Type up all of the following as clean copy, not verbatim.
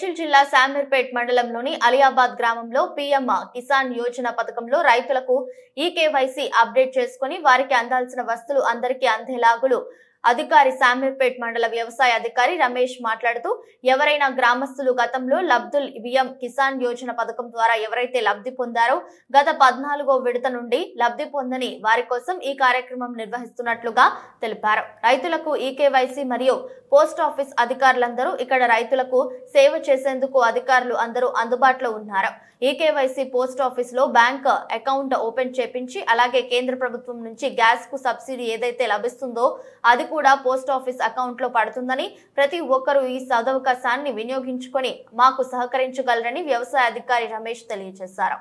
మేడ్చల్ జిల్లా శామీర్పేట్ మండలంలోని అలియాబాద్ గ్రామంలో పీఎం కిసాన్ యోజన పథకంలో రైతులకు ఈకేవైసీ అప్డేట్ చేసుకుని వారికి అందాల్సిన వస్తువులు అందరికీ అందేలాగులు అధికారి శామీర్పేట్ మండల వ్యవసాయ అధికారి రమేష్ మాట్లాడుతూ ఎవరైనా గ్రామస్తులు గతంలో లబ్ధుల్ పీఎం కిసాన్ యోజన పథకం ద్వారా ఎవరైతే లబ్ధి పొందారో గత 14వ విడత నుండి లబ్ధి పొందని వారి కోసం ఈ కార్యక్రమం నిర్వహిస్తున్నట్లుగా తెలిపారు. రైతులకు ఈకేవైసీ మరియు పోస్ట్ ఆఫీస్ అధికారులందరూ ఇక్కడ రైతులకు సేవ చేసేందుకు అధికారులు అందరూ అందుబాటులో ఉన్నారు. ఈకేవైసీ పోస్ట్ ఆఫీస్ లో బ్యాంక్ అకౌంట్ ఓపెన్ చేపించి అలాగే కేంద్ర ప్రభుత్వం నుంచి గ్యాస్ కు సబ్సిడీ ఏదైతే లభిస్తుందో అది కూడా పోస్ట్ ఆఫీస్ అకౌంట్ లో పడుతుందని ప్రతి ఒక్కరూ ఈ సదవకాశాన్ని వినియోగించుకొని మాకు సహకరించగలరని వ్యవసాయ అధికారి రమేష్ తెలియజేశారు.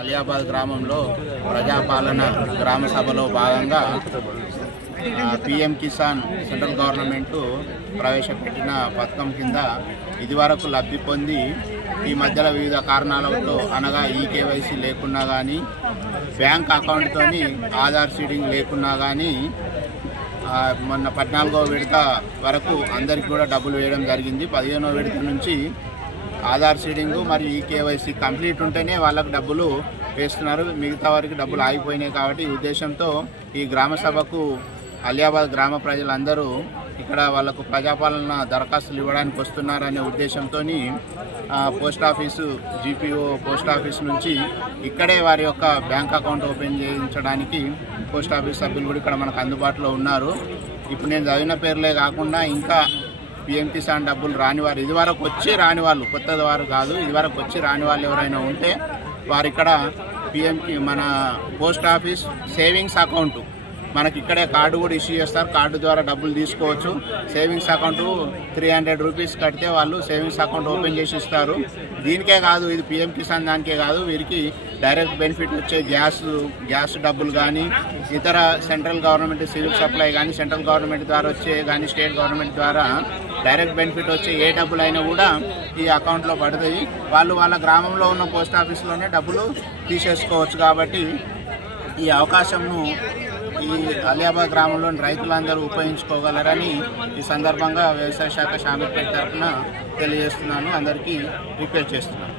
అలియాబాద్ గ్రామంలో ప్రజాపాలన గ్రామ సభలో భాగంగా పీఎం కిసాన్ సెంట్రల్ గవర్నమెంట్ ప్రవేశపెట్టిన పథకం కింద ఇదివరకు లబ్ధి పొంది ఈ మధ్యలో వివిధ కారణాలతో అనగా ఈకేవైసీ లేకున్నా కానీ బ్యాంక్ అకౌంట్తోని ఆధార్ సీడింగ్ లేకున్నా కానీ మొన్న 14వ విడత వరకు అందరికీ కూడా డబ్బులు వేయడం జరిగింది. 15వ విడత నుంచి ఆధార్ సీడింగ్ మరియు ఈకేవైసీ కంప్లీట్ ఉంటేనే వాళ్ళకు డబ్బులు వేస్తున్నారు. మిగతా వారికి డబ్బులు ఆగిపోయినాయి. కాబట్టి ఈ ఉద్దేశంతో ఈ గ్రామ సభకు అలియాబాద్ గ్రామ ప్రజలందరూ ఇక్కడ వాళ్ళకు ప్రజాపాలన దరఖాస్తులు ఇవ్వడానికి వస్తున్నారనే ఉద్దేశంతో post office GPO post office నుంచి ఇక్కడే వారి యొక్క బ్యాంక్ అకౌంట్ ఓపెన్ చేయించడానికి పోస్ట్ ఆఫీస్ సభ్యులు కూడా ఇక్కడ మనకు అందుబాటులో ఉన్నారు. ఇప్పుడు నేను చదివిన పేర్లే కాకుండా ఇంకా పీఎం కిసాన్ డబ్బులు రాని వారు, ఇదివరకు వచ్చి రాని వాళ్ళు, కొత్త వారు కాదు, ఇదివరకు వచ్చి రాని వాళ్ళు ఎవరైనా ఉంటే వారు ఇక్కడ మన పోస్ట్ ఆఫీస్ సేవింగ్స్ అకౌంట్ మనకి ఇక్కడే కార్డు కూడా ఇష్యూ చేస్తారు. కార్డు ద్వారా డబ్బులు తీసుకోవచ్చు. సేవింగ్స్ అకౌంట్ 300 రూపీస్ కడితే వాళ్ళు సేవింగ్స్ అకౌంట్ ఓపెన్ చేసి ఇస్తారు. దీనికే కాదు, ఇది పీఎం కిసాన్ దానికే కాదు, వీరికి డైరెక్ట్ బెనిఫిట్ వచ్చే గ్యాస్ డబ్బులు కానీ ఇతర సెంట్రల్ గవర్నమెంట్ సివిల్ సప్లై కానీ సెంట్రల్ గవర్నమెంట్ ద్వారా వచ్చే కానీ స్టేట్ గవర్నమెంట్ ద్వారా డైరెక్ట్ బెనిఫిట్ వచ్చే ఏ డబ్బులు అయినా కూడా ఈ అకౌంట్లో పడతాయి. వాళ్ళు వాళ్ళ గ్రామంలో ఉన్న పోస్ట్ ఆఫీస్లోనే డబ్బులు తీసేసుకోవచ్చు. కాబట్టి ఈ అవకాశంను ఈ అలియాబాద్ గ్రామంలోని రైతులందరూ ఉపయోగించుకోగలరని ఈ సందర్భంగా వ్యవసాయ శాఖ శామీర్పేట్ తరఫున తెలియజేస్తున్నాను. అందరికీ రిక్వెస్ట్ చేస్తున్నాను.